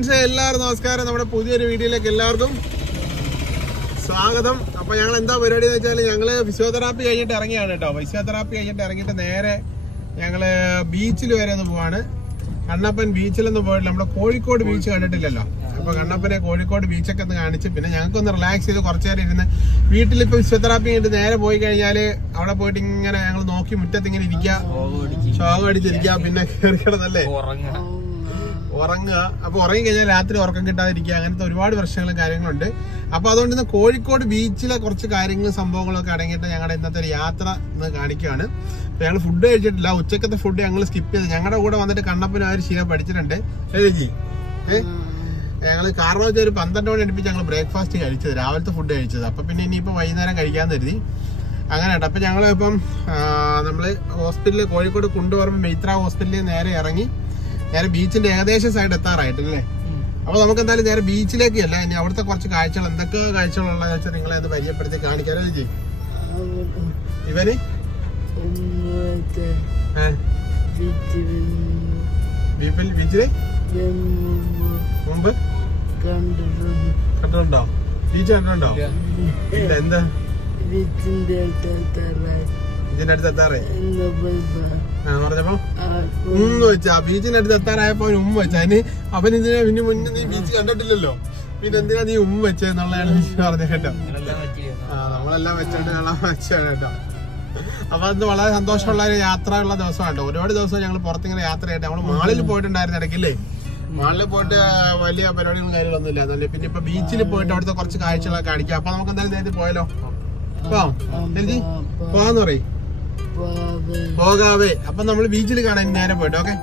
Friends എല്ലാവർക്കും നമസ്കാരം. നമ്മുടെ പുതിയൊരു വീഡിയോയിലേക്ക് എല്ലാവർക്കും സ്വാഗതം. അപ്പോൾ ഞങ്ങൾ എന്താ പരിപാടി എന്ന് വെച്ചാൽ ഞങ്ങൾ ഫിസിയോതെറാപ്പി കഴിഞ്ഞിട്ട് ഇറങ്ങിയാണ് കേട്ടോ. ഫിസിയോതെറാപ്പി കഴിഞ്ഞിട്ട് ഇറങ്ങിയിട്ട് നേരെ ഞങ്ങൾ ബീച്ചിൽ വരെ ഒന്ന് പോവാണ്. കണ്ണപ്പൻ ബീച്ചിലൊന്നും പോയിട്ടില്ല നമ്മുടെ കോഴിക്കോട് ബീച്ച് കണ്ടിട്ടില്ലല്ലോ. അപ്പോൾ കണ്ണപ്പനെ കോഴിക്കോട് ബീച്ചൊക്കെ ഒന്ന് കാണിച്ച് പിന്നെ ഞങ്ങൾക്കൊന്ന് റിലാക്സ് ചെയ്ത് കുറച്ചു നേരം ഇരുന്ന് വീട്ടിലിപ്പോ ഫിസിയോതെറാപ്പി കഴിഞ്ഞിട്ട് നേരെ പോയി കഴിഞ്ഞാൽ അവിടെ പോയിട്ട് ഇങ്ങനെ ഞങ്ങൾ നോക്കി മുറ്റത്ത് ഇങ്ങനെ ഇരിക്കുക. ശോകം അടിച്ചിരിക്കുക പിന്നെ കയറി കിടന്നല്ലേ? ഉറങ്ങുക. അപ്പോൾ ഉറങ്ങി കഴിഞ്ഞാൽ രാത്രി ഉറക്കം കിട്ടാതിരിക്കുക. അങ്ങനത്തെ ഒരുപാട് പ്രശ്നങ്ങളും കാര്യങ്ങളുണ്ട്. അപ്പോൾ അതുകൊണ്ട് ഇന്ന് കോഴിക്കോട് ബീച്ചിലെ കുറച്ച് കാര്യങ്ങളും സംഭവങ്ങളൊക്കെ അടങ്ങിയിട്ട് ഞങ്ങളുടെ ഇന്നത്തെ ഒരു യാത്ര ഇന്ന് കാണിക്കുകയാണ്. അപ്പൊ ഞങ്ങൾ ഫുഡ് കഴിച്ചിട്ടില്ല. ഉച്ചക്കത്തെ ഫുഡ് ഞങ്ങൾ സ്കിപ്പ് ചെയ്ത്. ഞങ്ങളുടെ കൂടെ വന്നിട്ട് കണ്ണപ്പന ആ ഒരു ശീലം പഠിച്ചിട്ടുണ്ട്. എഴുതി ഏഹ് ഞങ്ങൾ കാരണം വെച്ചാൽ ഒരു പന്ത്രണ്ട് മണി അടുപ്പിച്ച് ഞങ്ങൾ ബ്രേക്ക്ഫാസ്റ്റ് കഴിച്ചത്. രാവിലത്തെ ഫുഡ് കഴിച്ചത്. അപ്പൊ പിന്നെ ഇനിയിപ്പോൾ വൈകുന്നേരം കഴിക്കാൻ കരുതി. അങ്ങനെ കേട്ടോ. അപ്പൊ ഞങ്ങൾ ഇപ്പം നമ്മൾ ഹോസ്പിറ്റലിൽ കോഴിക്കോട് കൊണ്ടുപോകുമ്പോൾ മെയ്ത്ര ഹോസ്പിറ്റലിൽ നേരെ ഇറങ്ങി നേരെ ബീച്ചിന്റെ ഏകദേശം സൈഡ് എത്താറായിട്ട് അല്ലേ? അപ്പൊ നമുക്ക് എന്തായാലും നേരെ ബീച്ചിലേക്ക് അല്ല ഇനി അവിടുത്തെ കുറച്ച് കാഴ്ചകൾ എന്തൊക്കെ കാഴ്ചകളുള്ളതെന്ന് വെച്ചാൽ നിങ്ങളെ അത് പരിചയപ്പെടുത്തി കാണിക്കാനോ ചേച്ചി? ഇവന്? ബീച്ചിൽ? മുമ്പ്? കണ്ടിട്ടുണ്ടോ? ബീച്ച് കണ്ടിട്ടുണ്ടോ? ഇല്ല. എന്താ? ബീച്ചിന്റെ അടുത്ത് എത്താറേ? ആ പറഞ്ഞപ്പോ? ഉമ്മ വെച്ചാ ബീച്ചിന്റെ അടുത്ത് എത്താറായപ്പോ അവൻ ഉമ്മ വെച്ച അതിന് അവൻ ഇതിനെ പിന്നെ മുന്നേ നീ ബീച്ച് കണ്ടിട്ടില്ലല്ലോ. പിന്നെ എന്തിനാ നീ ഉമ്മ വെച്ചെന്നുള്ളതാണ് പറഞ്ഞ കേട്ടോ. ആ നമ്മളെല്ലാം വെച്ചോണ്ട് വെള്ളം വെച്ചാണ് കേട്ടോ. അപ്പൊ അത് വളരെ സന്തോഷമുള്ള ഒരു യാത്രയുള്ള ദിവസമാണ് കേട്ടോ ഒരുപാട് ദിവസം ഞങ്ങൾ പുറത്തിങ്ങനെ യാത്ര ചെയ്യട്ടെ നമ്മൾ മാളിൽ പോയിട്ടുണ്ടായിരുന്നു ഇടയ്ക്കില്ലേ. മാളിൽ പോയിട്ട് വലിയ പരിപാടികളും കാര്യങ്ങളൊന്നും ഇല്ല അതല്ലേ പിന്നെ ഇപ്പൊ ബീച്ചിൽ പോയിട്ട് അവിടുത്തെ കുറച്ച് കാഴ്ചകളൊക്കെ കാണിക്കാം. അപ്പൊ നമുക്ക് എന്തായാലും നേരത്തെ പോയാലോ? പോവാം. പോവാന്ന് പറയും. പോകാവേ. അപ്പൊ നമ്മൾ ബീച്ചിൽ കാണാൻ നേരെ പോയിട്ട് ഓക്കെ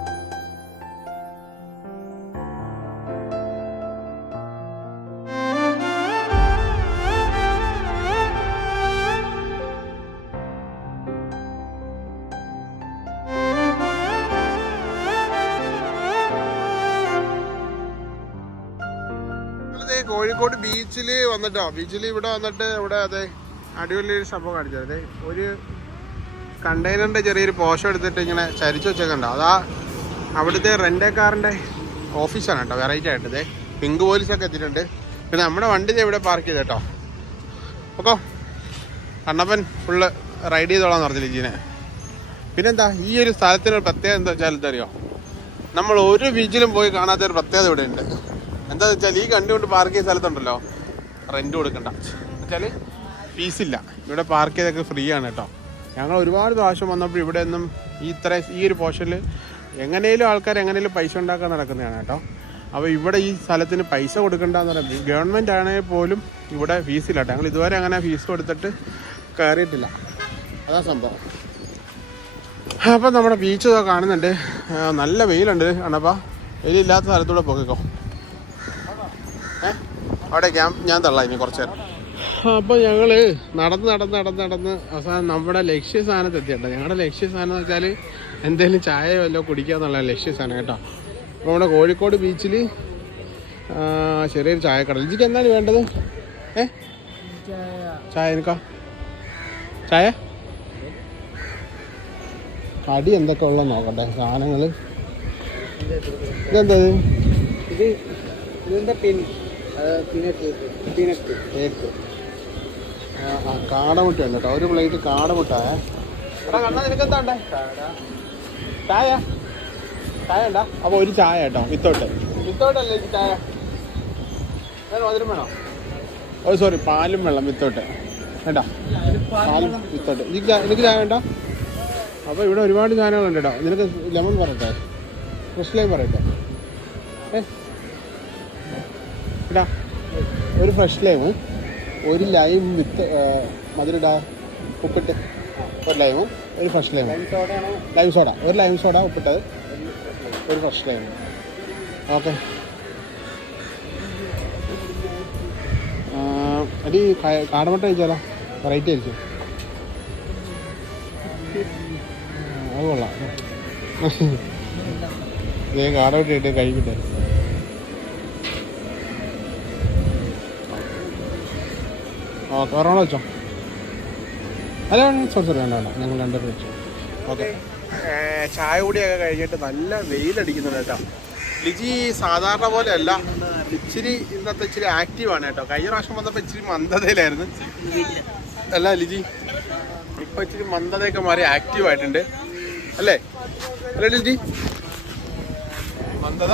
കോഴിക്കോട് ബീച്ചിൽ വന്നിട്ടോ? ബീച്ചിൽ ഇവിടെ വന്നിട്ട് ഇവിടെ അതെ അടിപൊളി ഒരു സംഭവം കാണിച്ചത്. ഒരു കണ്ടെയ്നറിന്റെ ചെറിയൊരു പോഷം എടുത്തിട്ട് ഇങ്ങനെ ചരിച്ചു വെച്ചേക്കണ്ട. അതാ അവിടുത്തെ റെന്റെ കാറിന്റെ ഓഫീസാണ് കേട്ടോ വെറൈറ്റി ആയിട്ടത് പിങ്ക് പോലീസൊക്കെ എത്തിയിട്ടുണ്ട്. പിന്നെ നമ്മുടെ വണ്ടി ഇവിടെ പാർക്ക് ചെയ്ത് കേട്ടോ. ഓക്കോ കണ്ണപ്പൻ ഫുള്ള് റൈഡ് ചെയ്തോളാന്ന് പറഞ്ഞില്ല ജീനെ. പിന്നെന്താ ഈ ഒരു സ്ഥലത്തിന് ഒരു പ്രത്യേകത എന്താ വെച്ചാൽ എന്തറിയോ? നമ്മൾ ഒരു ബീച്ചിലും പോയി കാണാത്ത ഒരു പ്രത്യേകത ഇവിടെ ഉണ്ട് എന്താ വെച്ചാൽ ഈ കണ്ടി കൊണ്ട് പാർക്ക് ചെയ്ത സ്ഥലത്തുണ്ടല്ലോ. റെന്റ് കൊടുക്കണ്ട. എന്നുവെച്ചാൽ ഫീസില്ല ഇവിടെ പാർക്ക് ചെയ്തൊക്കെ ഫ്രീ ആണ് കേട്ടോ. ഞങ്ങൾ ഒരുപാട് പ്രാവശ്യം വന്നപ്പോൾ ഇവിടെ ഒന്നും ഈ ഇത്ര ഈ ഒരു പോർഷനിൽ എങ്ങനെയും ആൾക്കാർ എങ്ങനെയും പൈസ ഉണ്ടാക്കാൻ നടക്കുന്നതാണ് കേട്ടോ. അപ്പോൾ ഇവിടെ ഈ സ്ഥലത്തിന് പൈസ കൊടുക്കണ്ടെന്ന് പറയുമ്പോൾ ഗവൺമെന്റ് ആണെങ്കിൽ പോലും ഇവിടെ ഫീസില്ല കേട്ടോ. ഞങ്ങൾ ഇതുവരെ അങ്ങനെ ഫീസ് കൊടുത്തിട്ട് കയറിയിട്ടില്ല. അതാ സംഭവം. അപ്പം നമ്മുടെ ബീച്ച് കാണുന്നുണ്ട്. നല്ല വെയിലുണ്ട് കണ്ടപ്പാ വെയിലില്ലാത്ത സ്ഥലത്തൂടെ പോക്കിക്കോ. അവിടെ ക്യാമ്പ് ഞാൻ തള്ളാം ഇനി കുറച്ച് നേരം. അപ്പോൾ ഞങ്ങൾ നടന്ന് നടന്ന് നടന്ന് നടന്ന് അവസാനം നമ്മുടെ ലക്ഷ്യ സ്ഥാനത്ത് എത്തിയിട്ടോ ഞങ്ങളുടെ ലക്ഷ്യ സ്ഥാനം എന്ന് വെച്ചാൽ എന്തെങ്കിലും ചായ വല്ലോ കുടിക്കുക എന്നുള്ള ലക്ഷ്യ സ്ഥാനം കേട്ടോ. അപ്പോൾ നമ്മുടെ കോഴിക്കോട് ബീച്ചിൽ ചെറിയൊരു ചായക്കട. ലിജിക്ക് എന്താണ് വേണ്ടത്? ഏ? ചായ എനിക്കോ ചായ? അടി എന്തൊക്കെ ഉള്ള നോക്കട്ടെ സാധനങ്ങൾ ഇതെന്താ ഇത്? ഇതെന്താ പീനട്ട് പീനട്ട് കേക്ക് കാടമുട്ട ഉണ്ട് കേട്ടോ. ഒരു പ്ലേറ്റ് കാടമുട്ട എടാ കണ്ണ നിനക്ക് എന്താ ഉണ്ടേ ചായ. ചായ ഉണ്ടാ? അപ്പൊ ഒരു ചായ കേട്ടോ വിത്തോട്ട് വിത്തോട്ടല്ലേ ചായ? വേണോ വേണോ? ഓ സോറി പാലും വെള്ളം വിത്തോട്ട് വേണ്ട പാലും വിത്തോട്ട് എനിക്ക് എനിക്ക് ചായ വേണ്ട? അപ്പോൾ ഇവിടെ ഒരുപാട് സാധനങ്ങളുണ്ട് കേട്ടോ. നിനക്ക് ലെമൺ പറയട്ടെ? ഫ്രഷ് ലൈം പറയട്ടെ? ഏ? ഇടാ ഒരു ഫ്രഷ് ലൈമും ഒരു ലൈം വിത്ത് മധുരട ഉപ്പിട്ട്. ഒരു ലൈമും ഒരു ഫ്രഷ് ലൈമും ലൈം സോഡ. ഒരു ലൈം സോഡ ഉപ്പിട്ടത്. ഒരു ഫ്രഷ് ലൈം ഓക്കെ. അടി കാടമുട്ട കഴിച്ചാലോ? വെറൈറ്റി ആയിരിക്കും. അത് കൊള്ളാം. ഞാൻ കാടമുട്ട ഇട്ട് കഴിക്കട്ടെ ആ കൊറോണ വെച്ചോ. അല്ല സോറി സോറി വേണ്ട വേണ്ട. ഞങ്ങൾ രണ്ടുപേരും വെച്ചു. ഓക്കെ. ചായ കൂടിയൊക്കെ കഴിഞ്ഞിട്ട് നല്ല വെയിലടിക്കുന്നുണ്ട് കേട്ടോ. ലിജി സാധാരണ പോലെ അല്ല ഇച്ചിരി ഇന്നത്തെ ഇച്ചിരി ആക്റ്റീവാണ് കേട്ടോ. കഴിഞ്ഞ പ്രാവശ്യം വന്നപ്പോൾ ഇച്ചിരി മന്ദതയിലായിരുന്നു. അല്ല ലിജി. ഇപ്പൊ ഇച്ചിരി മന്ദതയൊക്കെ മാറി ആക്റ്റീവ് ആയിട്ടുണ്ട്. അല്ലേ? അല്ലേ ലിജി? മന്ദത?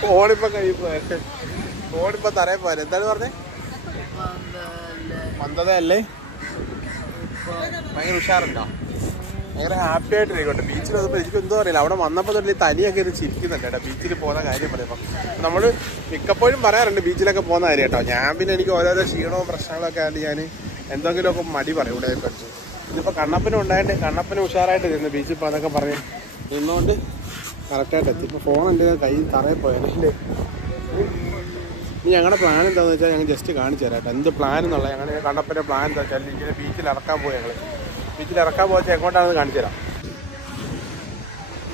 ഫോണിപ്പോ കഴിയുമ്പോ പോയ ഫോണിപ്പോ തറയെ പോലെ. എന്താണ് പറഞ്ഞേ? മന്ദതയല്ലേ? ഭയങ്കര ഉഷാറുണ്ടോ? ഭയങ്കര ഹാപ്പി ആയിട്ട് ഇരിക്കട്ടെ ബീച്ചിൽ വന്നപ്പോൾ എനിക്ക് എന്തോ അറിയില്ല. അവിടെ വന്നപ്പോൾ തൊട്ട് തനിയൊക്കെ ഇത് ചിരിക്കുന്നുണ്ട് കേട്ടോ. ബീച്ചിൽ പോകുന്ന കാര്യം പറയുമ്പോൾ നമ്മൾ മിക്കപ്പോഴും പറയാറുണ്ട് ബീച്ചിലൊക്കെ പോകുന്ന കാര്യം കേട്ടോ. ഞാൻ പിന്നെ എനിക്ക് ഓരോരോ ക്ഷീണവും പ്രശ്നങ്ങളൊക്കെ ആയിട്ട് ഞാൻ എന്തെങ്കിലുമൊക്കെ മടി പറയും ഇവിടെ പഠിച്ചു ഇതിപ്പോൾ കണ്ണപ്പനും ഉണ്ടായിട്ട് കണ്ണപ്പനും ഉഷാറായിട്ട് ഇരുന്നു ബീച്ചിൽ പോകാനൊക്കെ പറഞ്ഞ് നിന്നുകൊണ്ട് കറക്റ്റായിട്ട് എത്തി. ഇപ്പോൾ ഫോൺ എന്റെ കയ്യിൽ തറയിൽ പോയാലേ ഇനി ഞങ്ങളുടെ പ്ലാൻ എന്താണെന്ന് വെച്ചാൽ ഞങ്ങൾ ജസ്റ്റ് കാണിച്ചു തരാം എന്ത് പ്ലാൻ എന്നുള്ള ഞങ്ങൾ കണ്ടപ്പന്റെ പ്ലാൻ എന്താ വെച്ചാൽ ഇങ്ങനെ ബീച്ചിൽ ഇറക്കാൻ പോയി ഞങ്ങൾ ബീച്ചിൽ ഇറക്കാൻ പോയാൽ എങ്ങോട്ടാണെന്ന് കാണിച്ചു തരാം.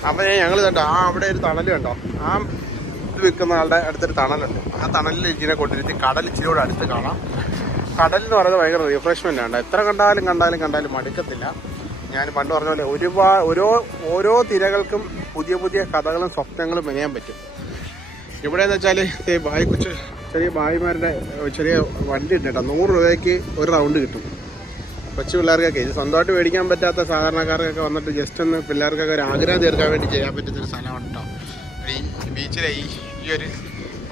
അപ്പോൾ ഞങ്ങൾ കണ്ടോ ആ അവിടെ ഒരു തണൽ കണ്ടോ? ആ ഇത് വിൽക്കുന്ന ആളുടെ അടുത്തൊരു തണലുണ്ട്. ആ തണലിൽ ഇങ്ങനെ കൊണ്ടിരുത്തി കടൽ ഇച്ചിരിയോട് അടുത്ത് കാണാം. കടൽ എന്ന് പറയുന്നത് ഭയങ്കര റിഫ്രഷ്മെന്റ് ആണ് എത്ര കണ്ടാലും കണ്ടാലും കണ്ടാലും മടുക്കത്തില്ല. ഞാൻ പണ്ട് പറഞ്ഞ പോലെ ഒരുപാട് ഓരോ ഓരോ തിരകൾക്കും പുതിയ പുതിയ കഥകളും സ്വപ്നങ്ങളും മെനയാൻ പറ്റും. ഇവിടെ എന്ന് വെച്ചാൽ ഈ ബായിക്കുച്ച് കൊച്ച് ചെറിയ ഭായിമാരുടെ ചെറിയ വണ്ടി ഉണ്ട് കേട്ടോ. നൂറ് രൂപയ്ക്ക് ഒരു റൗണ്ട് കിട്ടും. കൊച്ചു പിള്ളേർക്കൊക്കെ. ഇത് സ്വന്തമായിട്ട് മേടിക്കാൻ പറ്റാത്ത സാധാരണക്കാർക്കൊക്കെ വന്നിട്ട് ജസ്റ്റ് ഒന്ന് പിള്ളേർക്കൊക്കെ ഒരു ആഗ്രഹം തീർക്കാൻ വേണ്ടി ചെയ്യാൻ പറ്റുന്നൊരു സ്ഥലമാണ് കേട്ടോ ഈ ബീച്ചിലെ ഈ ഈ ഒരു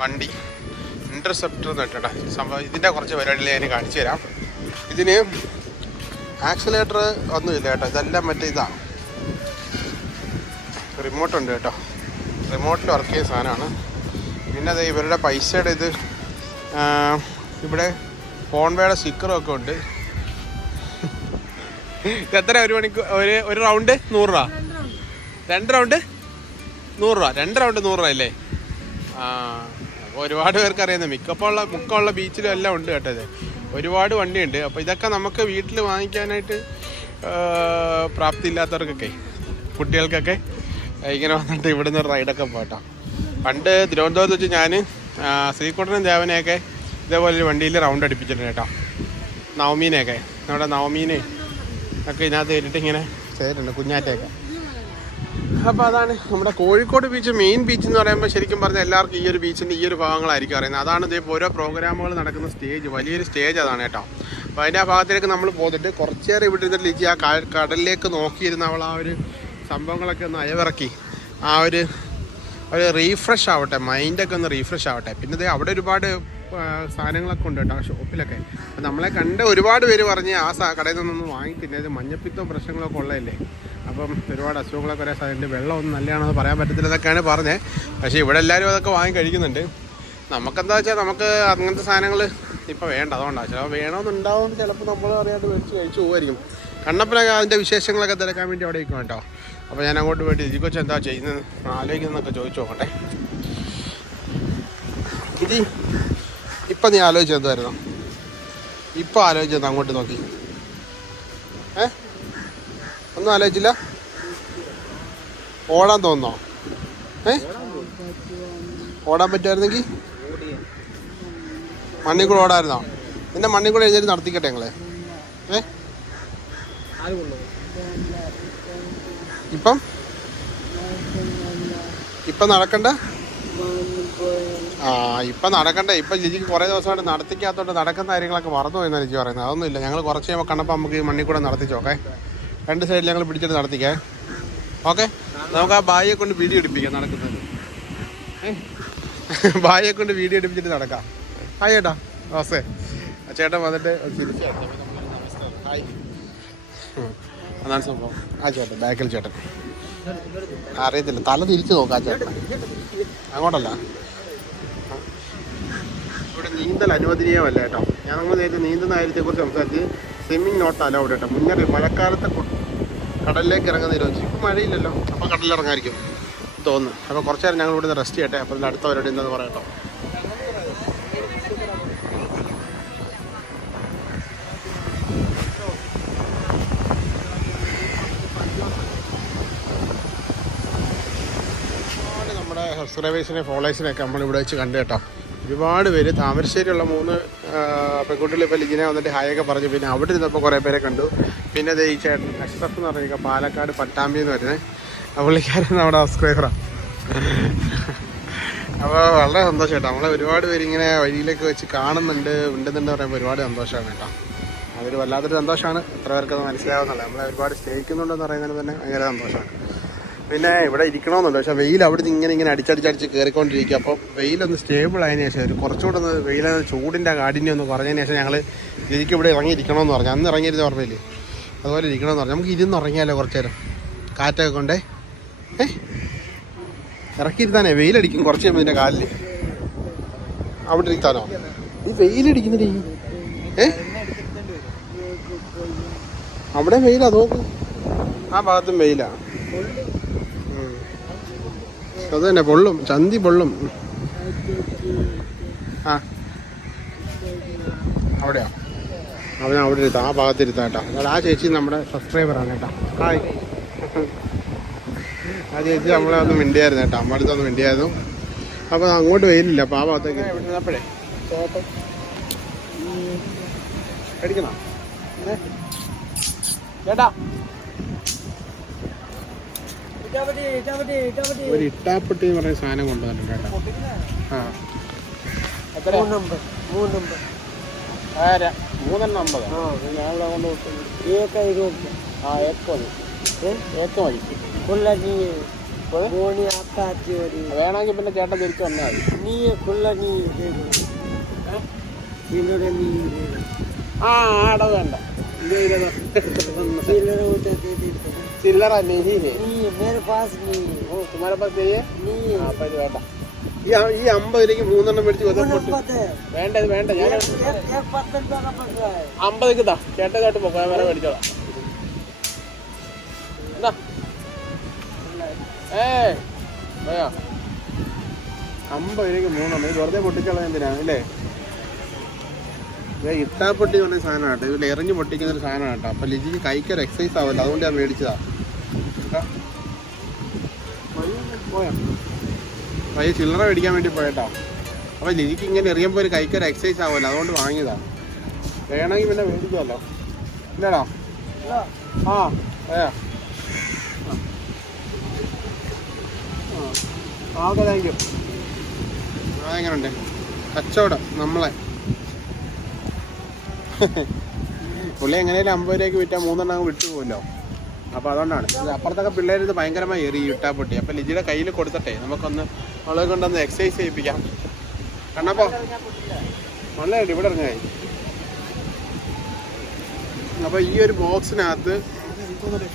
വണ്ടി ഇന്റർസെപ്റ്റർ എന്ന് കേട്ടോ. സംഭവം ഇതിന്റെ കുറച്ച് പരിപാടികൾ ഞാൻ കാണിച്ചു തരാം. ഇതിന് ആക്സിലേറ്റർ ഒന്നുമില്ല കേട്ടോ. ഇതെല്ലാം മറ്റേ ഇതാണ് റിമോട്ടുണ്ട് കേട്ടോ. റിമോട്ടിൽ വർക്ക് ചെയ്യുന്ന സാധനമാണ്. പിന്നെ അത് ഇവരുടെ പൈസയുടെ ഇത് ഇവിടെ ഫോൺവേടെ സ്റ്റിക്കറും ഒക്കെ ഉണ്ട്. എത്ര ഒരു മണിക്കൂർ ഒരു ഒരു റൗണ്ട് നൂറ് രൂപ? രണ്ട് റൗണ്ട് നൂറ് രൂപ. രണ്ട് റൗണ്ട് നൂറ് രൂപ അല്ലേ? ആ ഒരുപാട് പേർക്ക് അറിയുന്നത് മിക്കപ്പോഴുള്ള മുക്കമുള്ള ബീച്ചിലും എല്ലാം ഉണ്ട് കേട്ടോ ഇത്. ഒരുപാട് വണ്ടിയുണ്ട്. അപ്പോൾ ഇതൊക്കെ നമുക്ക് വീട്ടിൽ വാങ്ങിക്കാനായിട്ട് പ്രാപ്തി ഇല്ലാത്തവർക്കൊക്കെ കുട്ടികൾക്കൊക്കെ ഇങ്ങനെ വന്നിട്ട് ഇവിടുന്ന് റൈഡൊക്കെ പോട്ടോ പണ്ട് തിരുവനന്തപുരത്ത് വെച്ച് ഞാൻ ശ്രീകുട്ടനും ദേവനെയൊക്കെ ഇതേപോലെ ഒരു വണ്ടിയിൽ റൗണ്ട് അടിപ്പിച്ചിട്ടുണ്ട് കേട്ടോ. നവമീനെയൊക്കെ. നമ്മുടെ നവമീനെ ഒക്കെ ഇതിനകത്ത് കയറ്റിട്ട് ഇങ്ങനെ ചെയ്തിട്ടുണ്ട് കുഞ്ഞാറ്റയൊക്കെ. അപ്പോൾ അതാണ് നമ്മുടെ കോഴിക്കോട് ബീച്ച് മെയിൻ ബീച്ച് എന്ന് പറയുമ്പോൾ ശരിക്കും പറഞ്ഞാൽ എല്ലാവർക്കും ഈ ഒരു ബീച്ചിന്റെ ഈ ഒരു ഭാഗങ്ങളായിരിക്കും അറിയുന്നത്. അതാണ് ഇതേ ഓരോ പ്രോഗ്രാമുകൾ നടക്കുന്ന സ്റ്റേജ് വലിയൊരു സ്റ്റേജ് അതാണ് കേട്ടോ. അപ്പോൾ അതിന്റെ ആ ഭാഗത്തേക്ക് നമ്മൾ പോന്നിട്ട് കുറച്ചേറെ ഇവിടെ ഇരുന്നിട്ട് ലിജി ആ കടലിലേക്ക് നോക്കിയിരുന്ന അവൾ ആ ഒരു സംഭവങ്ങളൊക്കെ ഒന്ന് അയവിറക്കി. ആ ഒരു ഒരു റീഫ്രഷ് ആവട്ടെ മൈൻഡൊക്കെ ഒന്ന് റീഫ്രഷ് ആവട്ടെ. പിന്നെ അവിടെ ഒരുപാട് സാധനങ്ങളൊക്കെ ഉണ്ട് കേട്ടോ ഷോപ്പിലൊക്കെ അപ്പം നമ്മളെ കണ്ട ഒരുപാട് പേര് പറഞ്ഞ് ആ കടയിൽ നിന്നൊന്നും വാങ്ങി തിന്നത് മഞ്ഞപ്പിത്തവും പ്രശ്നങ്ങളൊക്കെ ഉള്ളതല്ലേ? അപ്പം ഒരുപാട് അസുഖങ്ങളൊക്കെ വരാൻ സാധ്യതയുണ്ട്. വെള്ളം ഒന്നും നല്ലതാണെന്ന് പറയാൻ പറ്റത്തില്ലെന്നൊക്കെയാണ് പറഞ്ഞത് പക്ഷേ ഇവിടെ എല്ലാവരും അതൊക്കെ വാങ്ങി കഴിക്കുന്നുണ്ട്. നമുക്കെന്താ വെച്ചാൽ നമുക്ക് അങ്ങനത്തെ സാധനങ്ങൾ ഇപ്പോൾ വേണ്ട. അതുകൊണ്ടാണ് ചിലപ്പോൾ വേണമെന്നുണ്ടാവും ചിലപ്പോൾ നമ്മൾ അറിയാണ്ട് മേടിച്ച് കഴിച്ചു പോകുമായിരിക്കും കണ്ണപ്പനൊക്കെ അതിന്റെ വിശേഷങ്ങളൊക്കെ തിരക്കാൻ വേണ്ടി അവിടെ ഇരിക്കും കേട്ടോ. അപ്പോൾ ഞാൻ അങ്ങോട്ട് വേണ്ടി ഇതിക്കൊച്ച് എന്താ ചെയ്യുന്നത്? ആലോചിക്കുന്നതെന്നൊക്കെ ചോദിച്ചു നോക്കട്ടെ. ഇതി ഇപ്പം നീ ആലോചിച്ച് എന്തായിരുന്നു? ഇപ്പം ആലോചിച്ചത് അങ്ങോട്ട് നോക്കി. ഏ? ഒന്നും ആലോചിച്ചില്ല? ഓടാൻ തോന്നോ ഏ? ഓടാൻ പറ്റുമായിരുന്നെങ്കിൽ മണ്ണിൽ കൂടെ ഓടായിരുന്നോ? നിന്റെ മണ്ണിൽ കൂടെ എഴുതി നടത്തിക്കട്ടെ ഞങ്ങളെ ഏ? ഇപ്പം? ഇപ്പം നടക്കണ്ട? ആ ഇപ്പം നടക്കണ്ട. ഇപ്പം ജിജിക്ക് കുറേ ദിവസമായിട്ട് നടത്തിക്കാത്തോണ്ട് നടക്കുന്ന കാര്യങ്ങളൊക്കെ മറന്നു പോയെന്നാണ് ജിജി പറയുന്നത്. അതൊന്നുമില്ല ഞങ്ങൾ കുറച്ച് കഴിയുമ്പോൾ കണ്ടപ്പോൾ നമുക്ക് ഈ മണ്ണിൽ കൂടെ നടത്തിച്ചോക്കെ രണ്ട് സൈഡിൽ ഞങ്ങൾ പിടിച്ചിട്ട് നടത്തിക്കേ. ഓക്കെ? നമുക്ക് ആ ബായിയെ കൊണ്ട് വീഡിയോ എടുപ്പിക്കാം നടക്കുന്നത്? ബായിയെ കൊണ്ട് വീഡിയോ എടുപ്പിച്ചിട്ട് നടക്കാം. ഹായ് ചേട്ടാ നമസ്തേ. ചേട്ടൻ വന്നിട്ട് ഹായ്. അതാണ് സംഭവം. ആ ചേട്ടൻ ബാക്കിൽ ചേട്ടൻ. അറിയത്തില്ല തല തിരിച്ചു നോക്കാം ആ ചേട്ടൻ അങ്ങോട്ടല്ല. ഇവിടെ നീന്തൽ അനുവദനീയമല്ല കേട്ടോ. ഞാൻ നമ്മൾ നേരത്തെ നീന്തുന്ന കാര്യത്തെക്കുറിച്ച് സംസാരിച്ച് സ്വിമ്മിങ് നോട്ട് അലൗഡ് കേട്ടോ. മുന്നറിയിപ്പ് മഴക്കാലത്ത് കടലിലേക്ക് ഇറങ്ങുന്ന നിരോധിച്ചു ഇപ്പം മഴയില്ലല്ലോ. അപ്പോൾ കടലിൽ ഇറങ്ങായിരിക്കും തോന്നുന്നു. അപ്പോൾ കുറച്ച് നേരം ഞങ്ങൾ ഇവിടുന്ന് റെസ്റ്റ് ചെയ്യട്ടെ. അപ്പോൾ അടുത്തവരോട് അടുത്ത എന്താണെന്ന് പറയാം കേട്ടോ. സബ്സ്ക്രൈബേഴ്സിനെ ഫോളോവേഴ്സിനെയൊക്കെ നമ്മളിവിടെ വെച്ച് കണ്ടു കേട്ടോ. ഒരുപാട് പേര് താമരശ്ശേരിയുള്ള മൂന്ന് പെൺകുട്ടികൾ ഇപ്പോൾ ലിജിനെ വന്നിട്ട് ഹായൊക്കെ പറഞ്ഞു പിന്നെ അവിടെ ഇരുന്നപ്പോൾ കുറേ പേരെ കണ്ടു. പിന്നെ ദേ ഈ ചേട്ടൻ അഷ്റഫ് എന്ന് പറഞ്ഞാൽ പാലക്കാട് പട്ടാമ്പി എന്ന് വരുന്നത് പുള്ളിക്കാരൻ നമ്മുടെ സബ്സ്ക്രൈബറാണ് അപ്പോൾ വളരെ സന്തോഷം കേട്ടോ. നമ്മളെ ഒരുപാട് പേര് ഇങ്ങനെ വഴിയിലേക്ക് വെച്ച് കാണുന്നുണ്ട് ഉണ്ടെന്നുണ്ട് പറയുമ്പോൾ ഒരുപാട് സന്തോഷമാണ് കേട്ടോ. അതൊരു വല്ലാത്തൊരു സന്തോഷമാണ്. എത്ര പേർക്ക് മനസ്സിലാവുന്നുള്ളത്. നമ്മളെ ഒരുപാട് സ്നേഹിക്കുന്നുണ്ടെന്ന് പറയുന്നതിന് തന്നെ ഭയങ്കര സന്തോഷമാണ്. പിന്നെ ഇവിടെ ഇരിക്കണമെന്നുണ്ട്. പക്ഷെ വെയിൽ അവിടെ നിന്ന് ഇങ്ങനെ ഇങ്ങനെ അടിച്ചടിച്ചടിച്ച് കയറിക്കൊണ്ടിരിക്കുക അപ്പോൾ വെയിലൊന്ന് സ്റ്റേബിൾ ആയതിനു ശേഷം ഒരു കുറച്ചുകൂടെ ഒന്ന് വെയിൽ ചൂടിന്റെ കാഠിന്യം ഒന്ന് കുറഞ്ഞതിന് ശേഷം ഞങ്ങൾ എനിക്ക് ഇവിടെ ഇറങ്ങി ഇരിക്കണമെന്ന് പറഞ്ഞു. അന്ന് ഇറങ്ങിയിരുന്ന ഓർമ്മയില്ലേ? അതുപോലെ ഇരിക്കണമെന്ന് പറഞ്ഞു. നമുക്ക് ഇരുന്ന് ഇറങ്ങിയാലോ കുറച്ച് നേരം കാറ്റൊക്കെ കൊണ്ടേ. ഏ? ഇറക്കിയിരുത്താനേ വെയിലടിക്കും കുറച്ച് കഴിയുമ്പോൾ ഇതിന്റെ കാലിൽ അവിടെ ഇരുത്താനോ ഈ വെയിലടിക്കുന്നില്ലേ ഏ? അവിടെ വെയിലാ നോക്ക്. ആ ഭാഗത്തും വെയിലാണ്. അത് തന്നെ പൊള്ളും. ചന്തി പൊള്ളും. ആ. അവിടെയാ? അവൻ അവിടെ ഇരുത്താം. ആ ഭാഗത്ത് ഇരുത്താം കേട്ടോ. അതായത് ആ ചേച്ചി നമ്മുടെ സബ്സ്ക്രൈബറാണ് കേട്ടോ. ഹായ് ആ ചേച്ചി നമ്മളെ ഒന്ന് മിണ്ടിയായിരുന്നു കേട്ടോ. അമ്മ അടുത്തൊന്ന് മിണ്ടിയായിരുന്നു. അപ്പോൾ അങ്ങോട്ട് വെയിലില്ല അപ്പോൾ ആ ഭാഗത്തേക്ക് അടിക്കണോ ചേട്ടാ. ഒരു ഇട്ടാപ്പെട്ടി എന്ന് പറയുന്ന സാധനം കൊണ്ടുവന്നിട്ടുണ്ട് കേട്ടോ. ആ. എത്ര? ആരാ? മൂന്നെണ്ണം അമ്പത്? ഞാനിവിടെ കൊണ്ട് കൊടുത്തു. ആ ഏക്ക് മതി. വേണമെങ്കിൽ പിന്നെ ചേട്ടൻ തിരിച്ചു വന്നാൽ മതി. ആ ആട വേണ്ട. ഇത് ഇരുപത്. ചില്ലറ നെഹിയില്ലേ ഓ തുമാരെ പാസ് ചെയ്യേ. ആ അപ്പൊ ഇത് വേണ്ട. ഈ അ- ഈ അമ്പത് രൂപയ്ക്ക് മൂന്നെണ്ണം മേടിച്ച് കൊതപ്പൊട്ട് വേണ്ട ഇത് വേണ്ട. ഞാൻ അമ്പതൊക്കെ താ ചേട്ടനായിട്ട് പോകാൻ വരെ മേടിച്ചോളാം. എന്താ? ഏ പോയോ? അമ്പത് രൂപയ്ക്ക് മൂന്നെണ്ണം. ഇത് വെറുതെ പൊട്ടിച്ചോളാം എന്തിനാ? അല്ലേ? ഇത് ഇട്ടാപ്പൊട്ടി പറഞ്ഞ സാധനമാണ് കേട്ടോ. ഇതിൽ എറിഞ്ഞ് പൊട്ടിക്കുന്ന ഒരു സാധനമാണ് കേട്ടോ. അപ്പൊ ലിജിക്ക് കൈക്കൊരു എക്സസൈസ് ആവല്ലോ. അതുകൊണ്ട് ഞാൻ മേടിച്ചതാ. കേട്ടോ. പോയോ പയ്യെ ചില്ലറ മേടിക്കാൻ വേണ്ടി പോയട്ടോ. അപ്പൊ ലിജിക്ക് ഇങ്ങനെ എറിയുമ്പോൾ ഒരു കൈക്കൊരു എക്സസൈസ് ആവുമല്ലോ അതുകൊണ്ട് വാങ്ങിയതാ. വേണമെങ്കിൽ പിന്നെ മേടിക്കുമല്ലോ. ഇല്ലടാ. ആ അതെയാ ആ ഓക്കെ താങ്ക് യു ഉണ്ട് കച്ചവടം നമ്മളെ. പുള്ളി എങ്ങനെയാലും അമ്പത് രൂപയ്ക്ക് വിറ്റാൽ മൂന്നെണ്ണം വിട്ടു പോകുമല്ലോ അപ്പോൾ അതുകൊണ്ടാണ്. അപ്പുറത്തൊക്കെ പിള്ളേർ ഇത് ഭയങ്കരമായി എറി ഇട്ടാ പൊട്ടി. അപ്പോൾ ലിജിയുടെ കയ്യിൽ കൊടുത്തട്ടെ നമുക്കൊന്ന് അവളെ കൊണ്ടൊന്ന് എക്സസൈസ് ചെയ്യിപ്പിക്കാം. കണ്ണപ്പോ? നല്ലതായിട്ട് ഇവിടെ ഇറങ്ങായി അപ്പോൾ ഈ ഒരു ബോക്സിനകത്ത്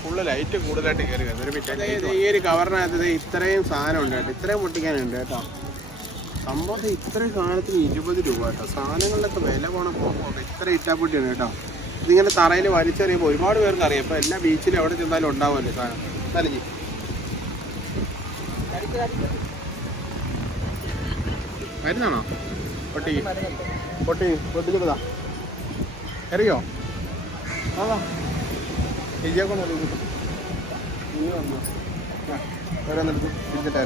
ഫുള്ള് ലൈറ്റ് കൂടുതലായിട്ട് കയറി ഒരു മിറ്റ ഈ ഒരു കവറിനകത്ത് ഇത്രയും സാധനം ഉണ്ട് കേട്ടോ. ഇത്രയും പൊട്ടിക്കാനുണ്ട് കേട്ടോ. സംഭവം ഇത്രയും സാധനത്തിന് ഇരുപത് രൂപ കേട്ടോ. സാധനങ്ങളിലൊക്കെ വില പോണ പോകുമ്പോൾ ഇത്ര ഇറ്റാപ്പൊട്ടിയാണ് കേട്ടോ. ഇതിങ്ങനെ തറയിൽ വലിച്ചെറിയുമ്പോൾ ഒരുപാട് പേർക്ക് അറിയാം. ഇപ്പോൾ എല്ലാ ബീച്ചിലും എവിടെ ചെന്നാലും ഉണ്ടാവുമല്ലോ സാധനം. നല്ലജി വരുന്നാണോ പൊട്ടി. പൊട്ടി. പൊട്ടിച്ചതാ അറിയോ ആ ചേച്ചിയൊക്കെ നീ വന്നോ ഓരോന്നെടുത്ത് തിരിച്ചിട്ട്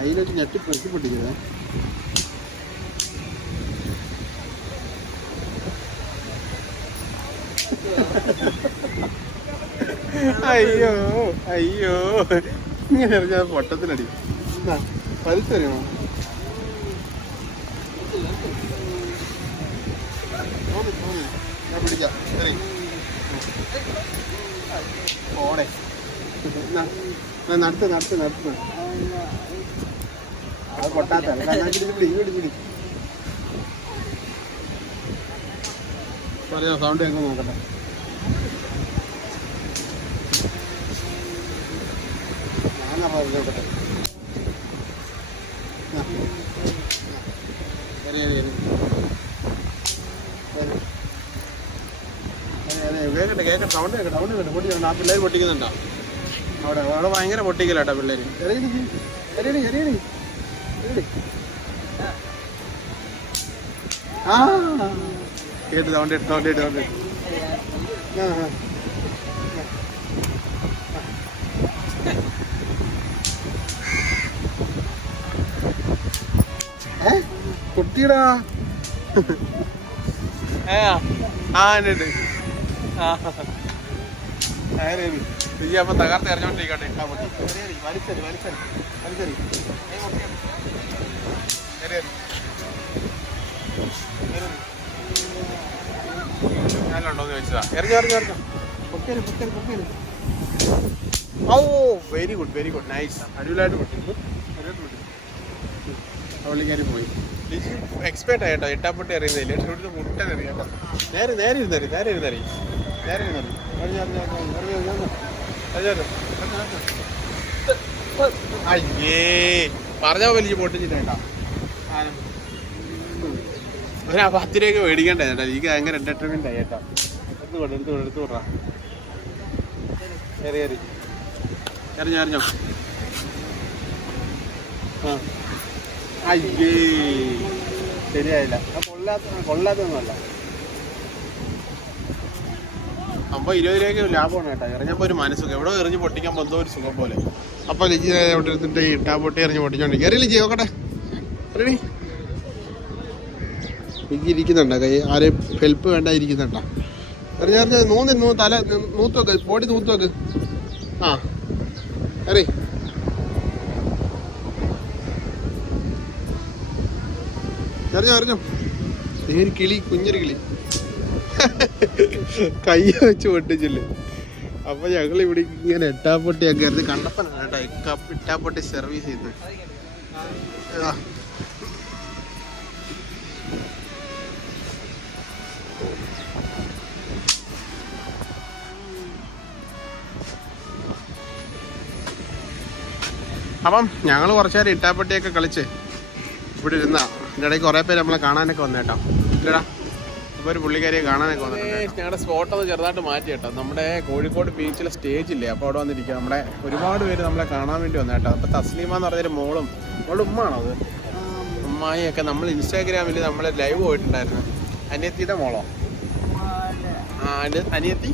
കയ്യിലൊരു ഞെട്ടി പ്രതി പൊട്ടിക്കരുത്. അയ്യോ അയ്യോ. ഇങ്ങനെ എറിഞ്ഞാൽ പൊട്ടത്തിനടി. പലിച്ചറിയണോ ഞാൻ പിടിക്കാം. നടത്ത് നടത്ത് നടത്ത്. അത് പൊട്ടാത്ത പിടി പിടി പിടി. പറയാം സൗണ്ട് എങ്ങനെ നോക്കട്ടെ. ഞാൻ നോക്കട്ടെ. ശരി ശരി കേക്കട്ടെ കേക്കട്ടെ സൗണ്ട് കേക്കട്ടെ സൗണ്ട് കേട്ടെ പൊട്ടിക്കുന്നുണ്ട് ആ പിള്ളേർ പൊട്ടിക്കുന്നുണ്ടോ? അവിടെ അവിടെ ഭയങ്കര പൊട്ടിക്കലാട്ടോ പിള്ളേര്. ചെറിയ ചെറിയ എറിയടി ആ. കേട്ടു സൗണ്ട് എടുത്തു സൗണ്ട് എടുത്തു സൗണ്ട് ആ ആ. കുട്ടിടാ ആ. ഉണ്ട് ആ. അപ്പൊ തകർത്ത് എറിഞ്ഞോണ്ടിരിക്കട്ടെ ഞാനുണ്ടോന്ന് ചോദിച്ചതാ എറിഞ്ഞു എറിഞ്ഞു എറിഞ്ഞു ഓ very good very good nice അടിപൊളിയായിട്ട് പൊട്ടി അവളിക്കാരി പോയി എക്സ്പേർട്ട് ആയിട്ടോ എട്ടാപ്പൊട്ടി അറിയുന്നില്ല അറിയാട്ടോ നേരെ നേരെ ഇരുന്നറി നേരെ ഇരുന്നറി നേരെ ഇരുന്നറി അയ്യേ പറഞ്ഞ വലിയ പൊട്ടിച്ചിട്ടേട്ടാ ഒരു പത്ത് രൂപയൊക്കെ മേടിക്കണ്ടേ ചേട്ടാ? എനിക്ക് ഭയങ്കര എന്റർടൈൻമെന്റ് ആയി കേട്ടോ എടുത്തു കൊണ്ട് എടുത്തു കൊണ്ട് എടുത്തു വിടാ കയറി കയറി എറിഞ്ഞോ എറിഞ്ഞോ ആ. അയ്യേ ശരിയായില്ല. കൊള്ളാത്ത കൊള്ളാത്തൊന്നുമല്ല അപ്പൊ ഇരുപത് രൂപയ്ക്ക് ലാഭമാണ് കേട്ടോ. ഇറങ്ങുമ്പോൾ ഒരു മനസ്സുഖം. എവിടെ എറിഞ്ഞ് പൊട്ടിക്കാൻ എന്തോ ഒരു സുഖം പോലെ. അപ്പൊ ലിജി എവിടെ ഇട്ടാ പൊട്ടി എറിഞ്ഞ് പൊട്ടിച്ചോണ്ട് കയറി ലിജി നോക്കട്ടെ. ലിജി ഇരിക്കുന്നുണ്ടോ. കൈ ആരെയും ഹെൽപ്പ് വേണ്ട ഇരിക്കുന്നുണ്ടോ. എറിഞ്ഞറിഞ്ഞ നൂന്ന് നൂ തല നൂത്ത് വെക്ക് ബോഡി നൂത്ത് വെക്ക് ആ. അറി എറിഞ്ഞോ എറിഞ്ഞോ. കിളി കുഞ്ഞൊരു കിളി. കൈ വെച്ച് പൊട്ടിച്ചില്ലേ. അപ്പൊ ഞങ്ങൾ ഇവിടെ ഇങ്ങനെ എട്ടാപ്പൊട്ടിയൊക്കെ ആയിരുന്നു കണ്ടപ്പനാണ് കേട്ടോ ഇക്ക- ഇട്ടാപ്പൊട്ടി സർവീസ് ചെയ്ത്? അപ്പം ഞങ്ങൾ കുറച്ചു നേരം ഇട്ടാപ്പൊട്ടിയൊക്കെ കളിച്ച്. ഇവിടെ ഇരുന്ന. ഇതിന്റെ ഇടയ്ക്ക് കുറേ പേര് നമ്മളെ കാണാനൊക്കെ വന്നേട്ടോ. ഇല്ലടാ. ഒരു പുള്ളിക്കാരിയെ കാണാനൊക്കെ വന്നിട്ടുണ്ട് ഞങ്ങളുടെ സ്പോട്ട് ഒന്ന് ചെറുതായിട്ട് മാറ്റി കേട്ടോ. നമ്മുടെ കോഴിക്കോട് ബീച്ചിലെ സ്റ്റേജ് ഇല്ലേ? അപ്പോൾ അവിടെ വന്നിരിക്കുക നമ്മുടെ ഒരുപാട് പേര് നമ്മളെ കാണാൻ വേണ്ടി വന്നു കേട്ടോ. അപ്പോൾ തസ്ലീമ എന്ന് പറഞ്ഞൊരു മോളും മോളുടെ ഉമ്മാണോ അത്? ഉമ്മായിയൊക്കെ നമ്മൾ ഇൻസ്റ്റാഗ്രാമിൽ നമ്മൾ ലൈവ് പോയിട്ടുണ്ടായിരുന്നു. അനിയത്തിയുടെ മോളോ? ആ അനിയത്തി?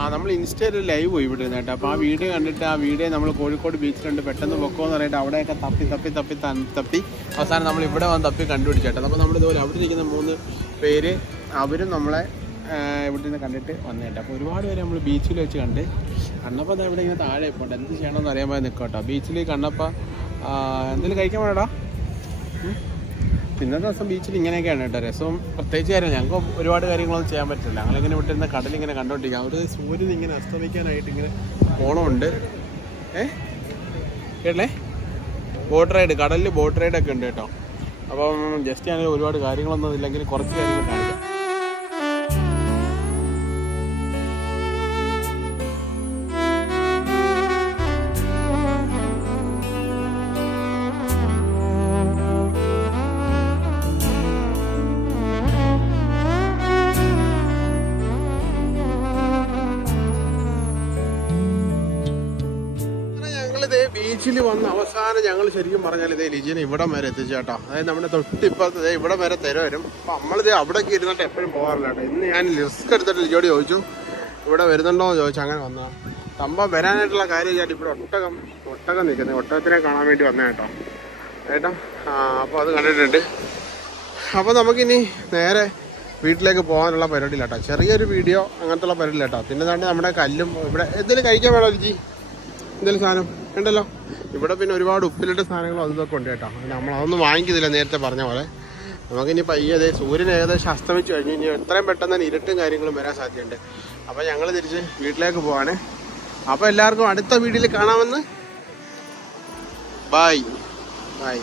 ആ നമ്മൾ ഇൻസ്റ്റയിൽ ലൈവ് പോയി ഇവിടെ ഇരുന്ന് കേട്ടോ അപ്പോൾ ആ വീഡിയോ കണ്ടിട്ട് ആ വീഡിയോ നമ്മൾ കോഴിക്കോട് ബീച്ചിലുണ്ട് പെട്ടെന്ന് പൊക്കോന്ന് പറഞ്ഞിട്ട് അവിടെയൊക്കെ തപ്പി തപ്പി തപ്പി തപ്പി. അവസാനം നമ്മൾ ഇവിടെ വന്ന് തപ്പി കണ്ടുപിടിച്ചു കേട്ടോ അപ്പോൾ നമ്മൾ ഇതുപോലെ അവിടെ ഇരിക്കുന്ന മൂന്ന് പേര് അവരും നമ്മളെ ഇവിടെ നിന്ന് കണ്ടിട്ട് വന്നു അപ്പോൾ ഒരുപാട് പേര് നമ്മൾ ബീച്ചിൽ വെച്ച് കണ്ട് കണ്ണപ്പ അത് ഇവിടെ ഇങ്ങനെ താഴെ പോകട്ടെ എന്ത് ചെയ്യണമെന്ന് അറിയാൻ പോയി നിൽക്കാം കേട്ടോ ബീച്ചിൽ കണ്ണപ്പ എന്തെങ്കിലും കഴിക്കാൻ വേണടാ? ഇന്നത്തെ ദിവസം ബീച്ചിൽ ഇങ്ങനെയൊക്കെയാണ് കേട്ടോ. രസവും പ്രത്യേകിച്ച് കാര്യം ഞങ്ങൾക്ക് ഒരുപാട് കാര്യങ്ങളൊന്നും ചെയ്യാൻ പറ്റില്ല. ഞങ്ങളിങ്ങനെ വിട്ടിരുന്ന കടലിങ്ങനെ കണ്ടോണ്ടിരിക്കാം. ഒരു സൂര്യൻ ഇങ്ങനെ അസ്തമിക്കാനായിട്ട് ഇങ്ങനെ പോണമുണ്ട് ഏ? കേട്ടേ ബോട്ട് റൈഡ് കടലിൽ ബോട്ട് റൈഡൊക്കെ ഉണ്ട് കേട്ടോ. അപ്പം ജസ്റ്റ് ഞാൻ ഒരുപാട് കാര്യങ്ങളൊന്നും ഇല്ലെങ്കിൽ കുറച്ച് കാര്യങ്ങൾ ബീച്ചിൽ വന്ന് അവസാനം ഞങ്ങൾ ശരിക്കും പറഞ്ഞാൽ ഇതേ ലിജിനെ ഇവിടം വരെ എത്തിച്ചു കേട്ടോ അതായത് നമ്മുടെ തൊട്ടിപ്പുറത്ത് ഇവിടം വരെ തര അപ്പം നമ്മളിത് അവിടേക്ക് ഇരുന്നിട്ട് എപ്പോഴും പോകാറില്ല കേട്ടോ. ഇന്ന് ഞാൻ റിസ്ക് എടുത്തിട്ട് ലിജോട് ചോദിച്ചു ഇവിടെ വരുന്നുണ്ടോ? എന്ന് ചോദിച്ചു. അങ്ങനെ വന്നതാണ് സംഭവം വരാനായിട്ടുള്ള കാര്യം ചേട്ടാ ഇവിടെ ഒട്ടകം ഒട്ടകം നിൽക്കുന്നത് ഒട്ടകത്തിനെ കാണാൻ വേണ്ടി വന്ന കേട്ടോ. ഏട്ടാ അപ്പോൾ അത് കണ്ടിട്ടുണ്ട്. അപ്പോൾ നമുക്കിനി നേരെ വീട്ടിലേക്ക് പോകാനുള്ള പരിപാടിയില്ല കേട്ടോ. ചെറിയൊരു വീഡിയോ അങ്ങനത്തെ ഉള്ള പരിപാടിയില്ല കേട്ടോ. പിന്നെ നമ്മുടെ കല്ലും ഇവിടെ എന്തെങ്കിലും കഴിക്കാൻ വേണോ ലിജി? എന്തെങ്കിലും സാധനം ഉണ്ടല്ലോ? ഇവിടെ പിന്നെ ഒരുപാട് ഉപ്പിലിട്ട സാധനങ്ങളും അതും ഇതൊക്കെ ഉണ്ട് കേട്ടോ. നമ്മൾ അതൊന്നും വാങ്ങിക്കുന്നില്ല നേരത്തെ പറഞ്ഞ പോലെ. നമുക്കിനി പയ്യെ അതെ സൂര്യൻ ഏകദേശം അസ്തമിച്ചു കഴിഞ്ഞു ഇനി എത്രയും പെട്ടെന്ന് തന്നെ ഇരുട്ടും കാര്യങ്ങളും വരാൻ സാധ്യതയുണ്ട്. അപ്പോൾ ഞങ്ങൾ തിരിച്ച് വീട്ടിലേക്ക് പോവാണ്. അപ്പോൾ എല്ലാവർക്കും അടുത്ത വീട്ടിൽ കാണാമെന്ന്. Bye bye